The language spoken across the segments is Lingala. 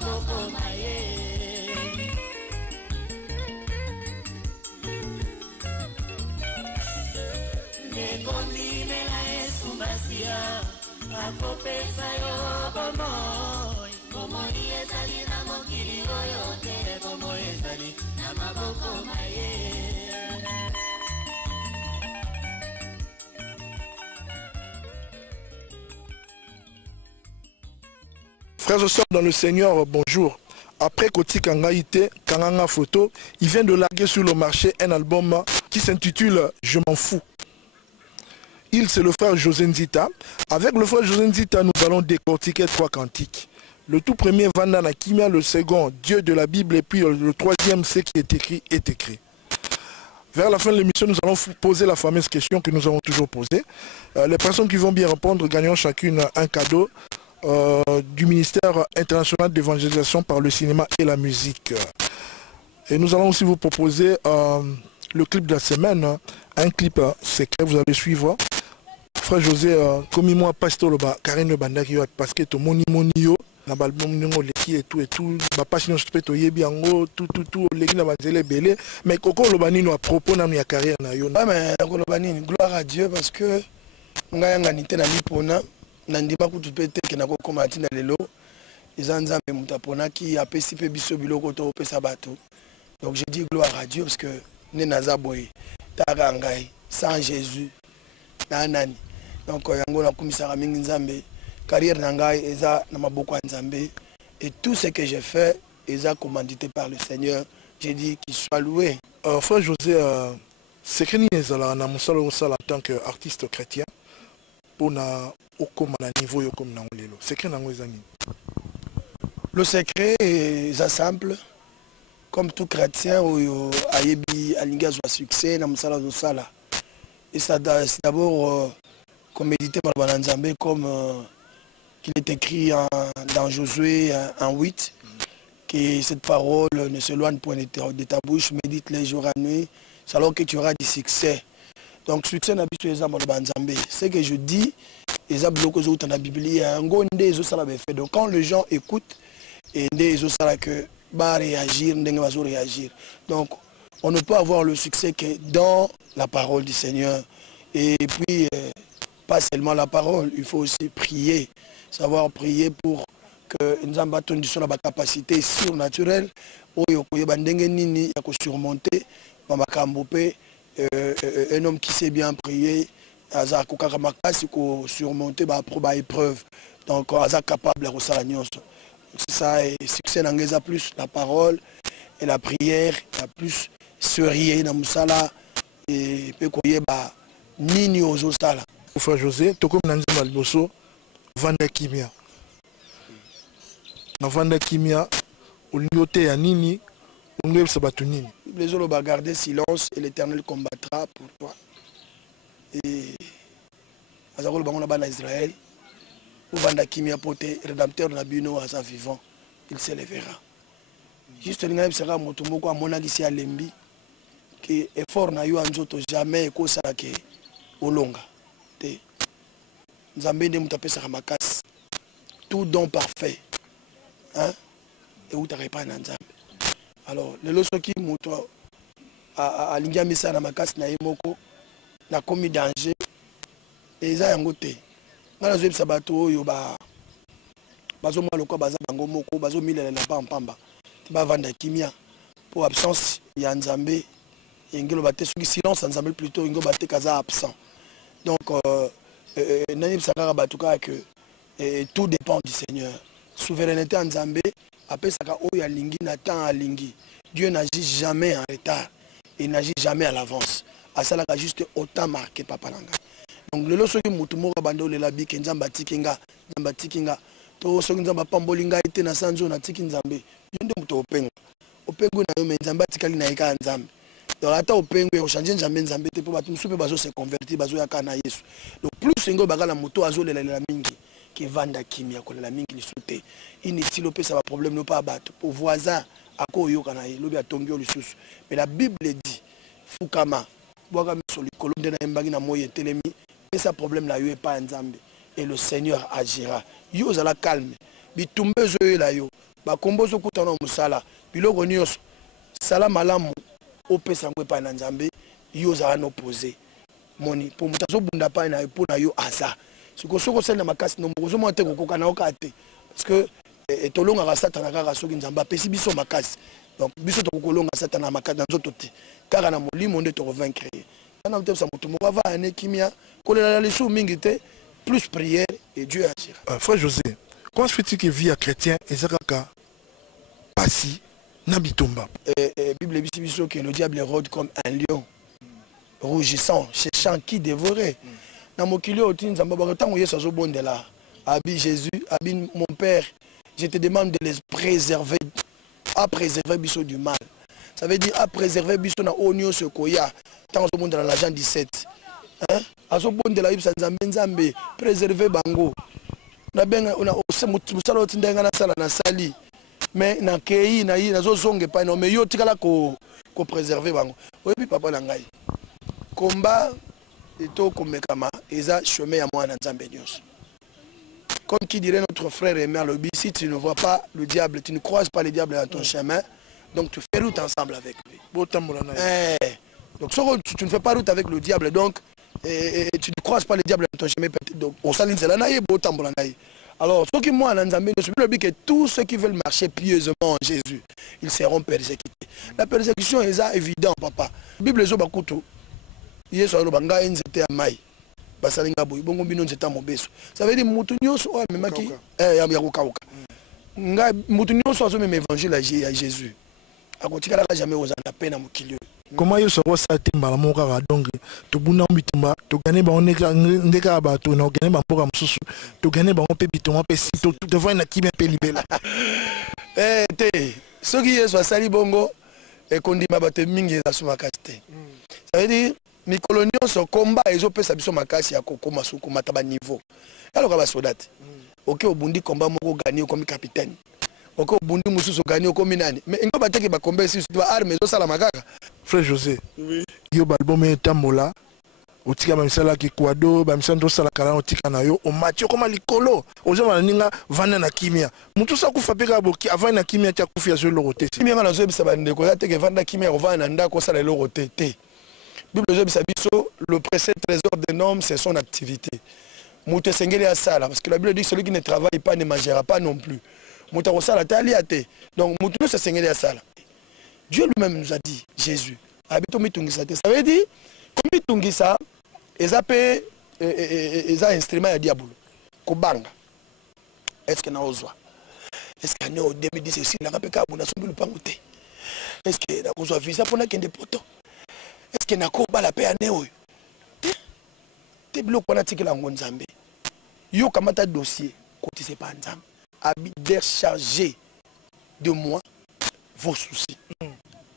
maboko maye. Nekondimela esumbasia akopesa yo bomoi. Bomoi ezali na mokili oyo te. Bomoi ezali na maboko maye. Frères et sœurs dans le Seigneur, bonjour. Après Koti Kangaïte, Kanganga Photo, il vient de larguer sur le marché un album qui s'intitule Je m'en fous. Il, c'est le frère José Nzita. Avec le frère José Nzita, nous allons décortiquer 3 cantiques. Le tout premier, Vanda Nakimia, le second, Dieu de la Bible, et puis le troisième, ce qui est écrit, est écrit. Vers la fin de l'émission, nous allons poser la fameuse question que nous avons toujours posée. Les personnes qui vont bien répondre gagneront chacune un cadeau du ministère international d'évangélisation par le cinéma et la musique. Et nous allons aussi vous proposer le clip de la semaine, un clip secret, vous allez suivre. Frère José, comme moi, pasteur Karine Bandaki, parce que tout moni yo, na balbum ningo leki et tout, ba passion speto yebi ango, tout, leki na banzele belé, mais koko lobani no à propos na ya carrière na yo. Ah mais lobani, gloire à Dieu parce que ngayanga nité na lipona. Nandima kutu pete kenako koma tina lelo izanzambe mutapona ki apesi pe biso biloko to pesa bato. Donc je dis gloire à Dieu parce que ne naza boy tarangai sans Jésus na nani. Donc yango na kumisaka mingi nzambe carrière nangai eza na maboko ya nzambe et tout ce que j'ai fait eza commandité par le Seigneur. J'ai dit qu'il soit loué. Frère José, c'est que ezala na musalo en tant qu'artiste chrétien pour na niveau comme na lelo. Secret nango ezani. Le secret est simple. Comme tout chrétien, ayebi alinga zo succès na musala zo sala. Et ça c'est d'abord comme méditer par Bananzambe comme qu'il est écrit dans Josué 1:8 que cette parole ne s'éloigne point de ta bouche, médite les jours et nuit, alors que tu auras du succès. Donc succès na biso ezamba Bananzambe. Ce que je dis donc quand les gens écoutent et que réagir, réagir. Donc on ne peut avoir le succès que dans la parole du Seigneur. Et puis pas seulement la parole, il faut aussi prier, savoir prier pour que nous ayons sur la capacité surnaturelle pour surmonter un homme qui sait bien prier. Aza surmonter par épreuve. Donc Aza capable de ça. C'est ça, et succès dans plus la parole et la prière, la plus serier dans Moussala et pekoye ba nini ozo sala. Frère José, to comme nanzi malboso Vanda Kimia. Na Vanda Kimia uliote ya nini ungebe sabatu nini. Les autres va garder silence et l'Éternel combattra pour toi. Et Azarol Bango là-bas en Israël, où Vanda Kimia poté, rédempteur de la Bino à sa vivant, il s'élèvera. Juste le ngaïb sera motomoko à mon avis à Lembi, qui est fort na yo anzoto jamais ko sala ke olonga. Te Nzambe de mutape sa makas, tout don parfait, hein, et où t'arrives pas Nzambe. Alors le loso qui moto à lingia misa na makas na yemoko. Na commis danger et ça yango te ngala zo bisa bato oyo bazo mwa lokwa baza bango moko bazo milela na pamba ba Vanda Kimia pour absence ya Nzambe ngelo baté soki silence Nzambe plutôt ngo baté kaza absent. Donc nani bisaka bato ka que tout dépend du Seigneur. Souveraineté en Nzambe après saka oyo alingi na temps alingi. Dieu n'agit jamais en retard et n'agit jamais à l'avance. Ça a juste autant marqué papa nanga. Donc le loso ki mutu moko bando le labi ke nzamba tikinga to so nzamba pambolinga ite na sanzo na tiki Nzambe yende mutu opengo na yo me nzamba tikali na ika Nzambe. Donc ata opengo o changer Nzambe te po batu musupe bazo se convertir bazo yaka na Yesu. Donc plus ngo bagala mutu azo le la mingi ke Vanda Kimia ko la mingi lisute inutile opesa ba problème no pas bato pour voisin ako yoka na lobi atongi lisusu. Mais la Bible dit fukama et ça problème là yo pas Nzambe et le Seigneur agira. Yo zala calme. Bitumbe zo la yo. bakombo ozokutana na mosala biloko nyonso sala malamu opesa yango epai na nzambe yo ozala na opposé moni mpo moto azobunda epai na yo mpo na yo aza soki osalela makasi nomoko ozomona te kokoka na yo kaka te parce que tolongaka satana kaka soki nzambe apesi biso makasi donc biso tokolonga satana makasi na nzoto te kaka na molimo nde tokovaincre ye ana motebisa moto moko avaya ne kimia kolela lisu mingi te plus prière et Dieu agira. Frère José, comment se fait-il que vie à chrétien et Zakaka passi n'habitomba? Bible dit que le diable rôde comme un lion rougissant, cherchant qui dévorer. Dans mon kilo, Abi Jésus, Abi mon Père, je te demande de les préserver, à préserver biso du mal. Ça veut dire à préserver biso na onyo sekoya. Tant au monde dans l'agent 17. Hein? À ce bon de la Bible, Nzambe préserver bango. Na benga on a musala otindenga na sala na sali. Mais na kei na yi na zo zonge pa no mais yo tikala ko préserver bango. Oyebi papa na ngai. Combat eto komekama eza chemin ya mwana Nzambe nyonso. Comme qui dirait notre frère Aimé Lobi, si tu ne vois pas le diable, tu ne croises pas le diable dans ton chemin, donc tu fais route ensemble avec lui. Donc tu ne fais pas route avec le diable, donc tu ne croises pas le diable dans ton chemin. Donc on s'aligne là, alors ce qui moi Nzambe, je veux dire que tous ceux qui veulent marcher pieusement en Jésus, ils seront persécutés. La persécution est évidente, papa. Bible zo bakuto. Yesu alobanga nzete ya mai. Basalinga boy bongo bino nzeta mobeso. Ça veut dire mutu nyonso o memaki ya kokauka. Nga mutu nyonso azo même évangile à Jésus. Akotikala jamais aux na peine na mokili. Comment Yesu ko sa timba la moka donc to buna mbitumba to gane ba oneka ndeka ba to na gane ba mboka mususu to gane ba mpe bitoma pe si to devant na kimia pe libela. Te soki Yesu asali bongo e kondima bato mingi za suma kaste. Ça veut dire mikolo nyonso komba ezopesa biso makasi ya kokoma suku mataba niveau. Alors ba soldate. OK obundi komba moko gagner comme capitaine. OK obundi mususu gagner comme nani. Mais ngo bateke ba komba si ba arme zo sala makaka. Frère José. Oui. Yo balbum etambola. Otika ba misala ki kwado ba misando sala kala otika na yo o matio koma likolo. Ozo ba ninga vana na kimia. Mutu sa kufa peka boki avant na kimia tia kufia zo lorote. Kimia na zo bisa ba ndeko ya teke vanda kimia ovana ndako sala lorote te. Bible le précieux trésor d'un homme, c'est son activité. Mouté sengeli à ça, parce que la Bible dit que celui qui ne travaille pas ne mangera pas non plus. Mouté au sala taliate. Donc mouté se sengeli à ça. Dieu lui-même nous a dit, Jésus, habito mitungisa. Ça veut dire, comme mitungisa, ezape eza instrument ya diabolo. Kobanga. Est-ce que na ozwa? Est-ce que na 2010 aussi na kapeka buna sombi lupangote? Est-ce que na kozwa visa pona kende poto? Est-ce que nako bala pe ane oyo? Te biloko wana tikela ngo Nzambe. Yo kamata dossier, côté c'est pas Nzambe. Abi décharger de moi vos soucis.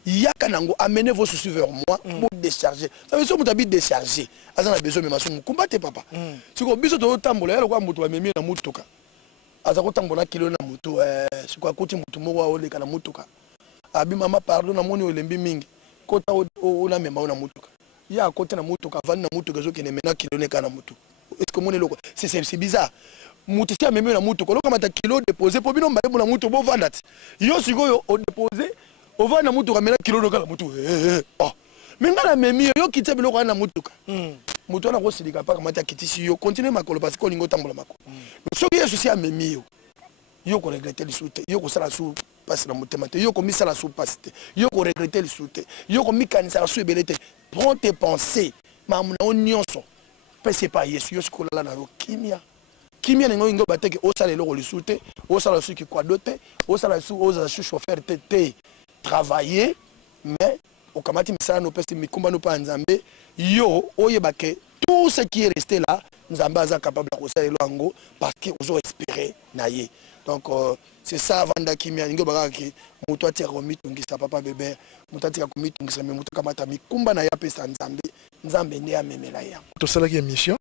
Yaka nango amenez vos soucis vers moi pour décharger. Ça veut dire que vous décharger. Azana besoin de mason combattre papa. Si ko biso to tambola yalo kwa mutu ba memi na mutuka. Azako tambola kilo na mutu si kwa kuti mutu moko oleka na mutuka. Abi mama pardon na moni olembi mingi. Kota ona mema ona mutuka ya kota na mutuka vani na mutuka zo kene mena kilo ne kana mutu est-ce que mon loko c'est bizarre mutu tia mema na mutuka loka mata kilo déposer po bino mbale na mutu bo vandati yo sikoyo o déposer o vana mutuka mena kilo no kala mutu oh menga na memi yo kitse biloko na mutuka mutu na ko silika pa kamata kitisi yo continue makolo parce que lingo tambola makolo so que yesu si a memi yo ko regretter le soute yo ko sala sou passe na motema te yo ko misala sou passe te yo ko regretter le soute yo ko mikanisa sou ebelete prends tes pensées mamuna onyonso pese pa yesu yo sikola na yo kimia ngo bateke o sala le soute o sala sou ki kwa dote o sala sou o sou chauffeur te travailler mais o kamati misala no pese mikumba no pa Nzambe yo oyebake tout ce qui est resté là Nzambe aza capable de sala yango parce que ozo espérer na ye. Donc c'est ça vanda kimia ngo bakaki mutu atia ko mitungisa papa bébé mutu atia ko mitungisa mais mutu kamata mikumba na ya pesa Nzambe ne amemela ya to sala ki émission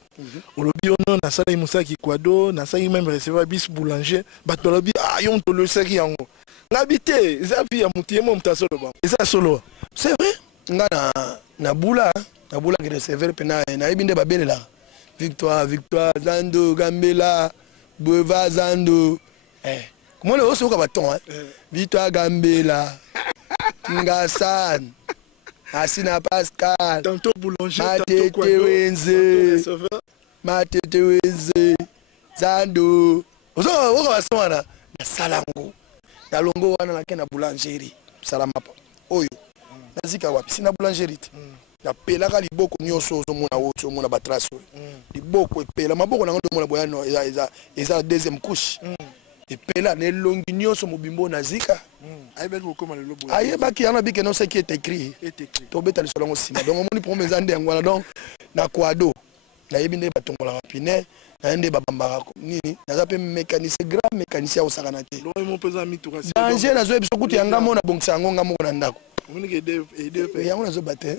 olobi ono na sala imusa ki kwado na sala même recevoir bis boulanger bato lobi yon to le saki yango ngabité za fi ya mutu yemo mtasolo ba eza solo c'est vrai nga na bula ki recevoir pena na ibinde babelela victoire zando gambela bova zando Comment le haut bâton, hein? Victoire Gambela, Ngassan, Asina Pascal, tantôt boulanger, Matete Wenze, Matete Wenze, Zando. Vous avez na Salango, na Longo wana na kena boulangerie, Salamapa. Oyo, nazika wapi? Sina boulangerie. Na pelaka liboko nyonso ozomona woto omona batraso. Liboko epela maboko na ndo mona boyano eza deuxième couche. Epela ne longi nyonso mobimbo nazika. Ayebaki kokoma le lobo. Ayebaki yana bike non ce qui est écrit. Tobeta le solongo sima. Donc omoni pour mes ande ngwana donc na kwado. Na yebinde batongola rapine, na ende babambaka nini? Naza pe mécanicien grand mécanicien osakana te. Lo mo pesa mi tourasi. Danger na zo biso kutu yanga mona bongisa ngonga moko na ndako. On est aider pe yango na zo batte.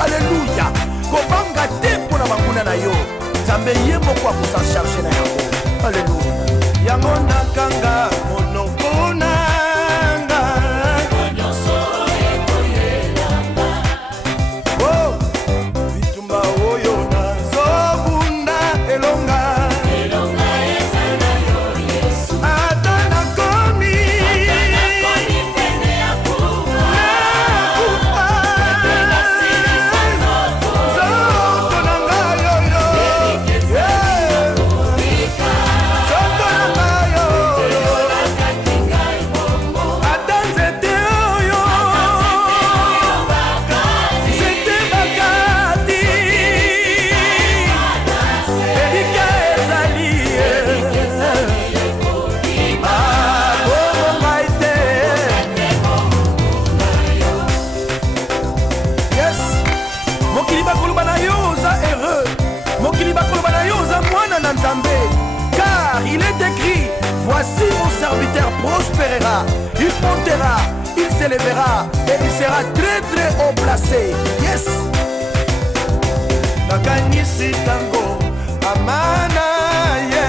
Alléluia. Kobanga te pona bakuna na yo. Zambe yemo kwa kusa charger na yango. Alléluia. Yango nakanga monokona nga. Onyoso ekoyelanga. Oh, bitumba oyo na zobunda elonga. Elonga ezana yo Yesu. Atana komi. Pene ya kufa. Car il est écrit, voici mon serviteur prospérera, il montera, il s'élèvera et il sera très très haut placé. Yes. Nakanisi tango amana ye.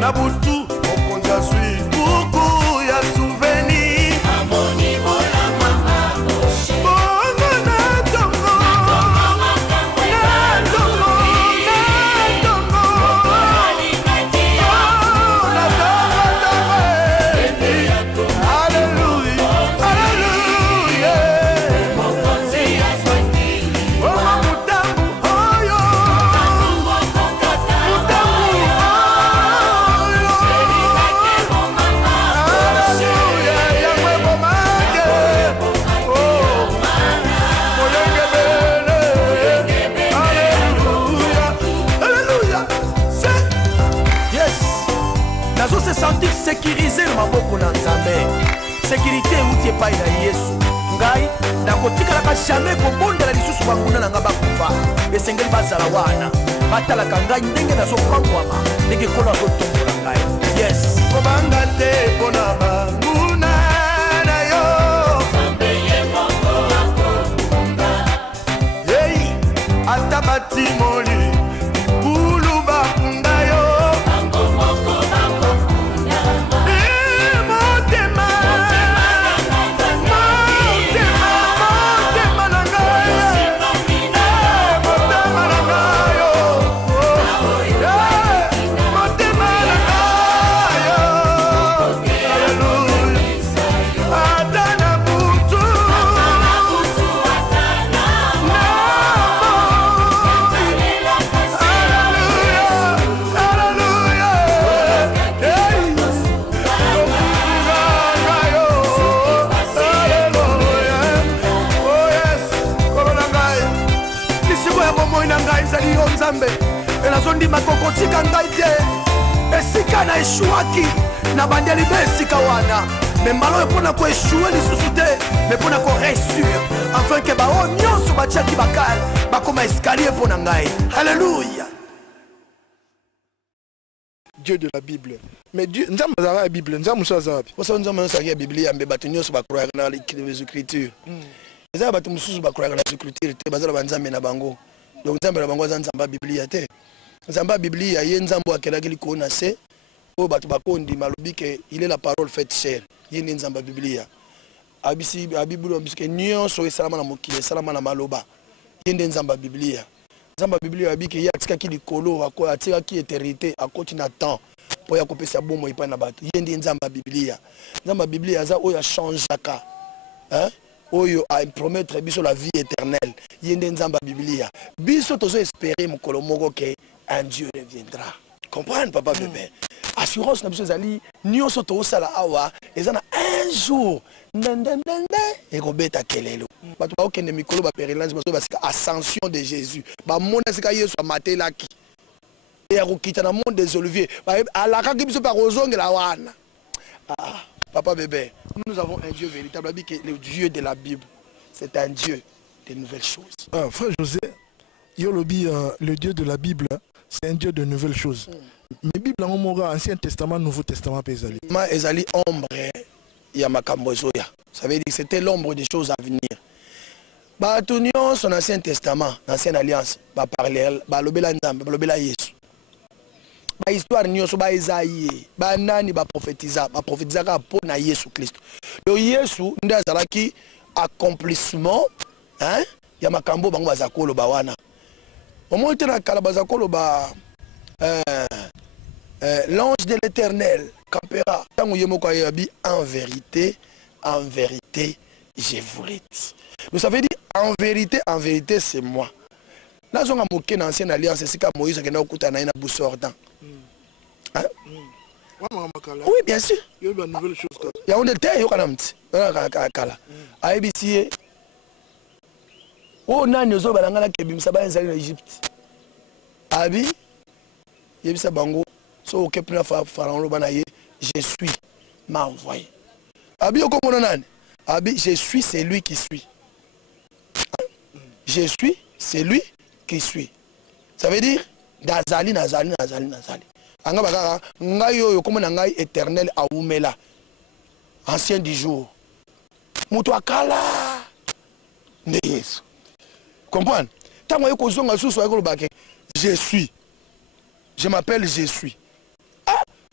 Nabutu okonza sui buku ya souvenir. Amoni bola mama moshe. Sécuriser le maboko na nzambe. Sécurité outi epai na Yesu. Ngai nakotikalaka jamais kobondela lisusu banguna na nga bakufa. Esengeli bazala wana. Batalaka ngai ndenge nazopangwama. Ndenge kolo azotombola ngai. Yes. Kobanga te pona banguna na yo. Nzambe ye moko akokunga. Hey, ata batimoli. Bulu solo nzambe elazondima kokotika ngai te esika na eshuaki na bandeli be esika wana me mbala oyo mpona koeshue lisusu te me mpona koresure afin ke bao nyonso batiaki bakale bakoma escalier mpo na ngai. Alléluia. Dieu de la Bible. Mais Dieu, nous avons la Bible, nous avons la Bible. Nous avons la Bible, nous avons dans les Écritures. Nous avons la Écriture, nous avons la bango. Donc nous avons la bango, nous avons la Bible. Nous avons la Bible, il y a un zambo qui est connaissé. Il est la parole faite chère. Il y a un Bible. La Bible, c'est nion so salama mokile, salama na maloba. Il y a un Bible. Zamba Bible a dit qu'il y a tika ki likolo a tika ki éternité a continue temps pour ya kopesa bomo ipa na bato yende nzamba Biblia. Nzamba Biblia za oyo changeaka hein oyo a promettre biso la vie éternelle yende nzamba Biblia biso tozo espérer mokolo moko ke un Dieu reviendra. Comprendre papa bébé assurance na biso zali nyonso to sala awa ezana un jour et kobeta kelelo bato ba okende mikolo ba pèlerinage baso basika ascension de Jésus ba mona sika Yesu amatelaki et akokita na monde des oliviers alaka ki biso pa kozongela wana. Papa bébé nous avons un Dieu véritable, le Dieu de la Bible c'est un Dieu de nouvelles choses. Frère José Yolobi, le Dieu de la Bible c'est un Dieu de nouvelles choses. Mais Bible en mora Ancien Testament, Nouveau Testament pesali. Ma ezali ombre ya makambo zoya. Ça veut dire que c'était l'ombre des choses à venir. Ba tunion son Ancien Testament, l'Ancienne Alliance, ba parler, ba lobela nzambe, ba lobela Yesu. Ba histoire nyonso ba Isaïe, ba nani ba prophétisa ka pona Yesu Christ. Le Yesu nda zalaki accomplissement hein ya makambo bango bazakolo ba wana. Omo tena kala bazakolo ba l'ange de l'Éternel campera. En vérité, je vous le dis. Vous savez dire en vérité, c'est moi. Là, on a moqué dans l'ancienne alliance, c'est que Moïse a été na boussordan. Oui, bien sûr. Il y a une nouvelle chose. Il y a une terre, il y a une terre. ABC. Oh, non, nous avons un kebim, ça va en Égypte. Abi, il y a un bango. So kepna pharaon lobanaye je suis m'a envoyé. Abi okomonana. Abi je suis c'est lui qui suit. Je suis c'est lui qui suit. Ça veut dire nazali. Anga bakaka ngai yo komona ngai éternel aumela. Ancien du jour. Muto akala. Ne Yesu. Comprendre? Tango yoko zonga susu akolobake je suis. Je m'appelle je suis.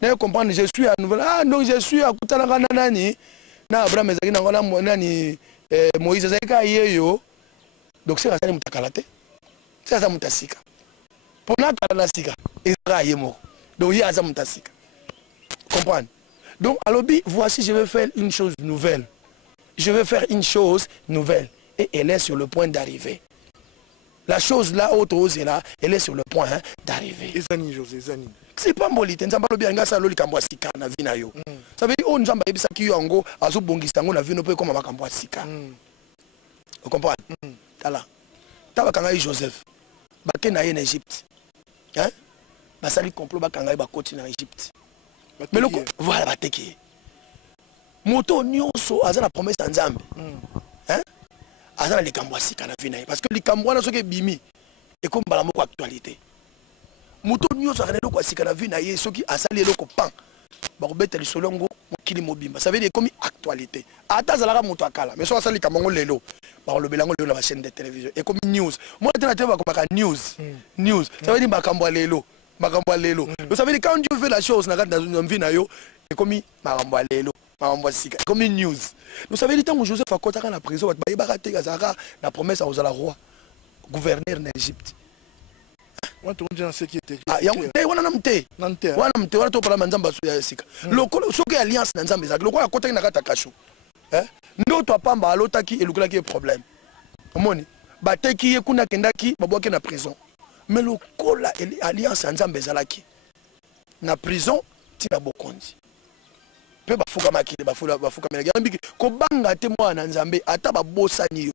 Ne comprendre je suis à nouvelle. Ah donc je suis à kutalanga nani na Abraham ezaki na ngona nani Moïse ezaki yeyo. Donc c'est ça mutakalate. C'est ça mutasika. Pona kala sika ezaka yemo. Donc il y a ça mutasika. Comprendre? Donc alobi voici je vais faire une chose nouvelle. Je vais faire une chose nouvelle et elle est sur le point d'arriver. La chose là, elle est sur le point hein, d'arriver. Ezani José, Ezani. C'est pas molite, nzamba lobi anga sa loli kambo sika na vina yo. Ça veut dire on nzamba yebisa ki yo ango azo bongisa ngo na vino pe comme makambo sika. Vous comprenez? Tala. Taba kanga Joseph. Ba ke na ye en Égypte. Hein? Ba sali complot ba kanga ba koti na Égypte. Mais le voilà ba teki. Moto nyonso aza na promesse nzambe. Hein? Aza les kambo sika na vina parce que les kambo na soke bimi et comme bala moko actualité. Moto nyonso akana ko sika na vina ye soki asali eloko pan. Ba ko beteli solongo mokili mobimba. Ça veut dire comme actualité. Ata zalaka moto akala mais so asali kamango lelo. Ba ko lobelango lelo na chaîne de télévision et comme news. Moi tena te ba ko baka news. News. Ça veut dire makambo lelo. Makambo lelo. Donc ça veut dire quand Dieu fait la chose na dans vina yo et comme makambo lelo. Comme une news. Vous savez, le temps où Joseph a côté dans la prison, il a la promesse aux roi, gouverneur d'Égypte. On te dit ce qui était. Ah, il y a un thé. Le alliance dans Zambie, le quoi à côté n'a pas caché. Nous, toi, pas mal, l'autre qui est le qui est problème. Moni, bataille qui est kuna kendaki, baboke na prison. Mais le cola alliance en Zambie zalaki. Na prison, tina bokondi. Pe bafuka makile bafuka melagi ambiki ko banga te mwana nzambe ata ba bosani yo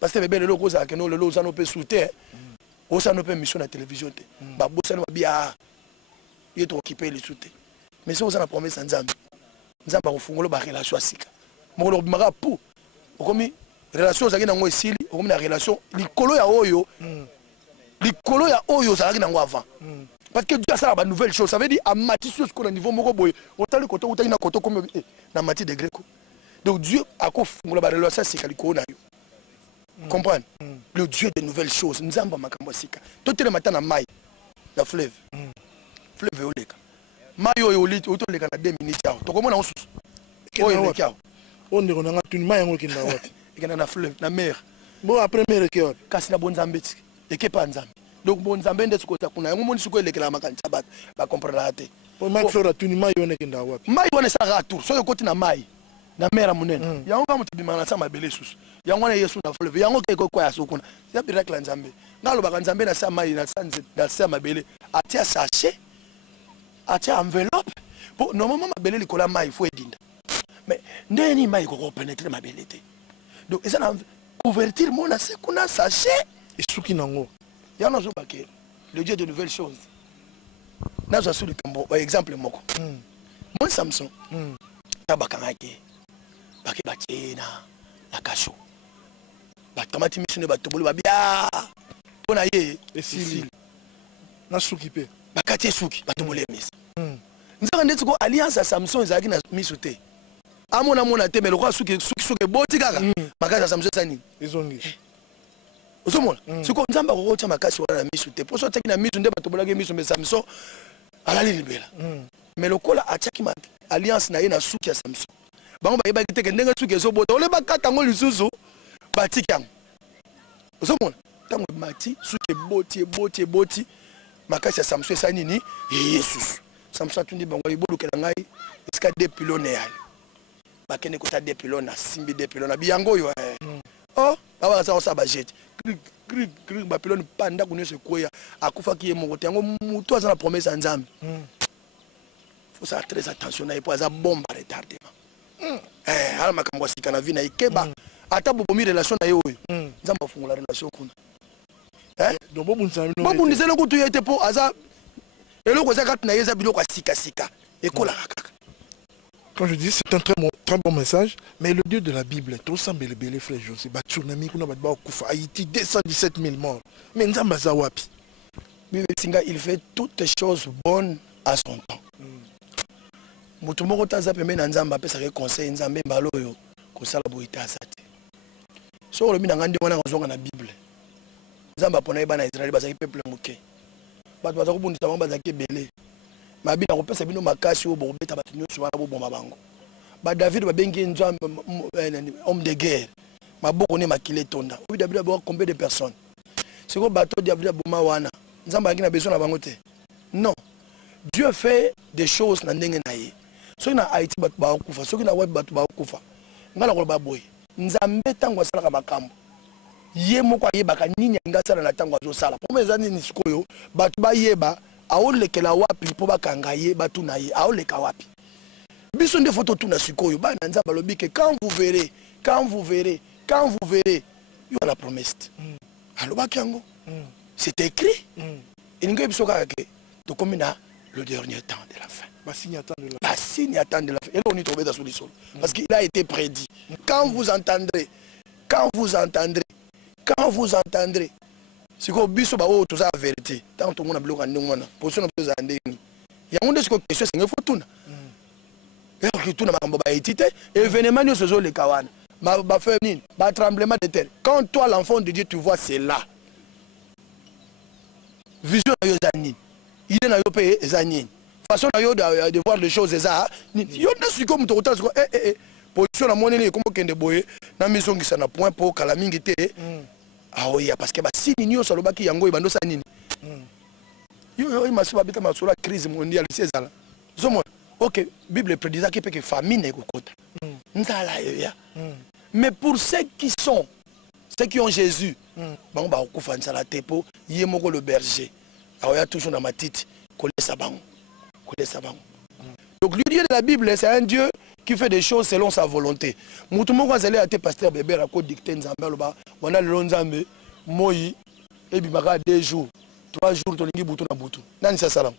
parce que bebe lelo ko za ke no lelo za no pe souter ça n'a pas mission à la télévision. Bah, ça n'a pas bien. Il est occupé les sous. Mais si on a la promesse en Zambie, nous avons fait une relation avec moi. Je me rappelle, comme relation avec moi ici, comme la relation, les colos ya oyo, les colos ya oyo, ça n'a avant. Parce que Dieu a ça la nouvelle chose. Ça veut dire à Mathis qu'on a niveau moko boy. Autant le côté où tu as une côté comme na Mathis de Gréco. Donc Dieu a quoi font la relation c'est caliko na yo. Comprendre? Le Dieu de nouvelles choses. Nous avons makambo sika. Tout le matin na mai, na fleuve. Fleuve oleka. Mayo yolite auto leka na 2 minutes ya. To komona osusu. Oyo leka. On est on a tuni mai yango kinda wati. Ekena na fleuve, na mer. Bon après mer ke wati. Kasi na bonzambe ti. Eke pa nzambe. Donc bonzambe ndetse kota kuna. Yango moni siko lekela makanisa bat ba comprendre la te. Pour mai flora tuni mai yone kinda wati. Mai wana sa ratour. So yokoti na mai. Na mer munene. Yango ka mutu bimana sa mabele susu. Yango na Yesu na fleuve. Yango ke ko kwa sokuna. Ya miracle nzambe. Ngalo ba nzambe na sa mai na sanze na sa mabele. Atia sachet. Atia enveloppe. Pour normalement mabele likola mai faut edinda. Mais ndeni mai ko pénétrer mabele te. Donc ça na couverture mona c'est kuna sachet et souki nango. Ya na zo baké. Le Dieu de nouvelles choses. Na zo sur le cambo exemple moko. Mon Samson. Tabakangaki. Baki batena na kasho. Batamati misune batobolo babia. Pona ye esili. Na souki pe. Bakati souki batobole misa. Nzaka ndeti ko alliance à Samson ezaki na misute. Amona mona te meloko souki boti kaka. Makasi Samson sani. Ezongi. Osomona. Siko nzamba ko tia makasi wala na misute. Poso taki na misu nde batobolaki misu mais Samson alali libela. Meloko la atiaki ma alliance na ye na souki ya Samson. Bango ba yeba kiteke ndenga souki ezo bota. Ole bakata ngo lisusu batiki yango. Osomona. Tango mati souki boti makasi ya Samson sani ni Yesus. Samson tundi bango iboluke na ngai eska 2 pylônes ya. Bakene kota 2 pylônes na simbi 2 pylônes biyango yo. Oh, baba ça ça bajete. Grig ba pylônes panda kuno se koya akufa ki yemo kote yango mutu aza na promesse ya Nzambe. Faut faire très attention na epo za bomba retardement. Ala makambo sika na vie na ikeba ata bobomi relation na yo oyo. Nzambe afungula relation kuna. Donc bon ça no. Bon ndiselo kutu yete po aza eloko za kat na yeza biloko sika ekola kaka. Quand je dis c'est un très bon message, mais le Dieu de la Bible, tout ça belé frère José, ba tsunami kuna ba kufa Haïti 217 000 morts. Mais nzamba za wapi? Bible singa il fait toutes les choses bonnes à son temps. Mutu moko taza pembe na nzamba pesa ke conseil nzambe mbalo yo ko sala boita asate. So lo mina ngandi wana ngozonga na Bible. Nzamba pona iba na Israël bazaki peuple moké. Bato bazako bundisa bango bazaki belé. Mabi na kopesa bino makasi o bobeta bato nyonso wana bo bomba bango. Ba David babengi nzambe homme de guerre. Maboko ne makile tonda. Oui David a combien de personnes? C'est quoi bateau David boma wana. Nzamba ngina besoin na bango te. Non. Dieu fait des choses na ndenge na ye. Soki na Haïti bato ba kufa, soki na web bato ba kufa. Ngala ko ba boy. Nzambe tango asala makambo. Ye moko ayebaka nini ngasala na tango azosala. Pour mes années nisikoyo bato ba yeba aolekela wapi po bakanga ye batu na ye aoleka wapi. Biso nde photo tuna sikoyo ba na nzamba lobi ke quand vous verrez you a la promesse. Alobaki yango. C'est écrit. Et ningo biso kaka ke to komina le dernier temps de la fin. Ba signe attend de la fin. Ba signe attend de la fin. Et là on est tombé dans le sol parce qu'il a été prédit. Quand vous entendrez siko biso ba o to za vérité tant to mona bloka ndongwana position na to za ndeni yango nde siko question senge fotuna et tout na makambo ba etite événement yo sozo le kawana ba faire nini ba tremblement de terre. Quand toi l'enfant de Dieu tu vois c'est là vision na yo za nini idée na yo pe za nini façon na yo de voir les choses za nini yo nde siko muto kota siko position na monene comme kende boye na misongisa na point po kala mingi te. Ah oui, parce que si nous sommes là, yango ibando sa nini. Yo masuba bita masura crise mondiale c'est ça là. Zomo. OK, Bible prédit que famine ekokota. Nzala ya. Mais pour ceux qui ont Jésus, bango ba okufa nzala tepo, yé moko le berger. Ah ya toujours dans ma tite, kolesa bango. Donc le Dieu de la Bible, c'est un Dieu qui fait des choses selon sa volonté. Mutu moko azali ate pasteur bébé rako dicter nzambe loba, wana le nzambe moi ebimaka 2 jours 3 jours tolingi butu na butu nani sa salam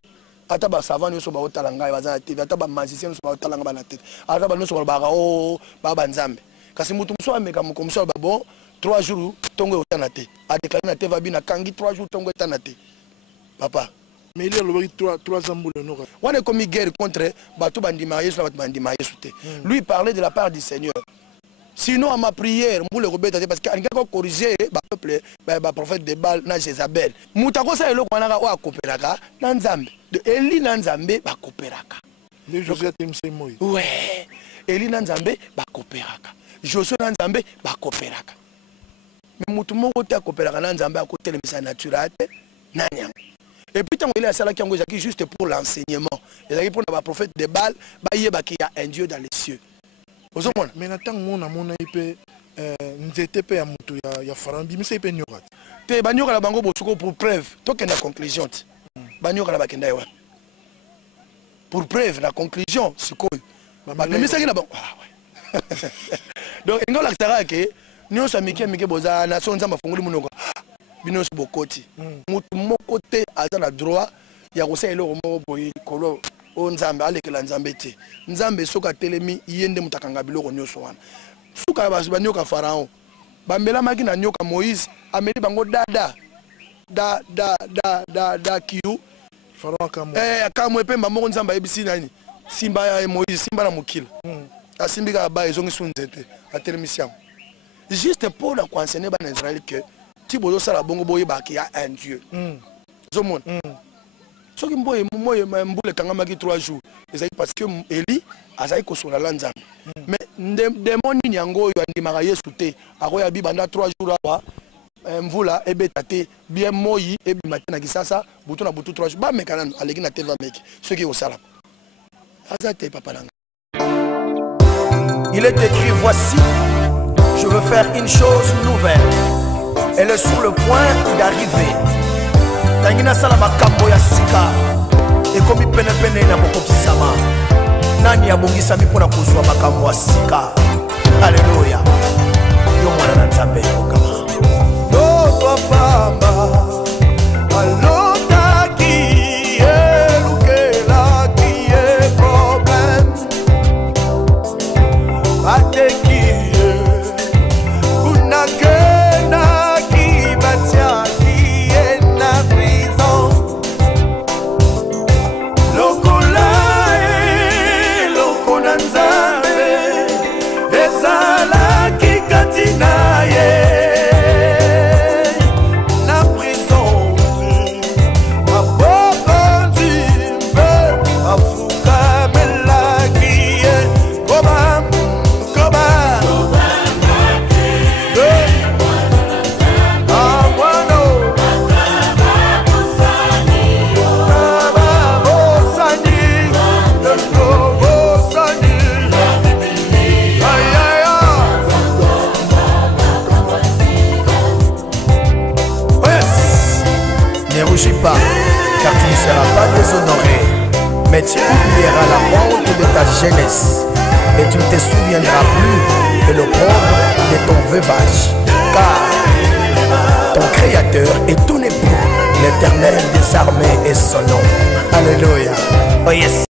ata ba savant nyoso ba otala ngai baza na TV ata ba magicien nyoso ba otala ngai ba na tête ata ba nyoso ba o ba banzambe kasi mutu mso ameka mukomso ba bon 3 jours tongo otana te a déclaré na TV bina kangi 3 jours tongo otana te papa mais il y a le 3 ans le nord on est comme guerre contre bato bandima Yesu na bato bandima Yesu te lui parlait de la part du Seigneur. Sinon, à ma prière, je le rebelle parce qu'il y a corrigé le peuple, le prophète de Baal, Jézabel. Moutako sa elo kwana wa koperaka, nanzambe. De Eli nanzambe ba koperaka. Le Josué Temse Moïse. Ouais. Eli nanzambe ba koperaka. Josué nanzambe ba koperaka. Mais mutu moko te koperaka nanzambe a côté le naturel nanya. Et puis tant il y a ça là qui est juste pour l'enseignement. Il y a pour le prophète de Baal, ba yeba qu'il y a un Dieu dans les cieux. Mais natang mona ipe nzete pe ya mutu ya farambi mais c'est pe nyoka te banyoka la bango bosuko pour preuve toke na conclusion banyoka la bakenda yawa pour preuve la conclusion sikoyo mais c'est qui na bango donc ngola kitaka ke nyosa mike boza na sonza mafunguli munoko binos bokoti mutu moko te aza na droit ya kosa eloko moko boyi kolo o nzambe alekela nzambe te nzambe soka telemi yende mutakanga biloko nyoso wana suka banyoka farao bambela maki na nyoka Moïse ameli bango da kiu farao kamo kamo epemba moko nzambe ayebisi nani simba ya Moïse simba na mokila asimbika ba ezongi sunzete atelemisiam juste pour la enseigner ban Israël que ti bozo sala bongo boyeba ki ya un Dieu zomon ce qui mboule kangamaki 3 jours c'est parce que Eli azai kosona lanzambe mais démon ni yango yo andimaka Yesu te akoya bibanda 3 jours awa mvula ebeta te bien moyi ebima te na kisasa butu na butu 3 jours ba mekana aleki na teva meki ce qui osala azate papa langa. Il est écrit voici je veux faire une chose nouvelle elle est sur le point d'arriver. Tangina sala makambo ya sika ekomi pene na bokokisama nani abongisa mipona kuzwa makambo ya sika. Haleluya yo mwana na nzambe kama do pamba alota ki elukela ki e problem ateki kunakena ki batia car tu ne seras pas déshonoré, mais tu oublieras la honte de ta jeunesse et tu ne te souviendras plus de l'opprobre de ton veuvage, car ton Créateur est ton époux, l'Éternel des armées est son nom. Alléluia. Oh yes.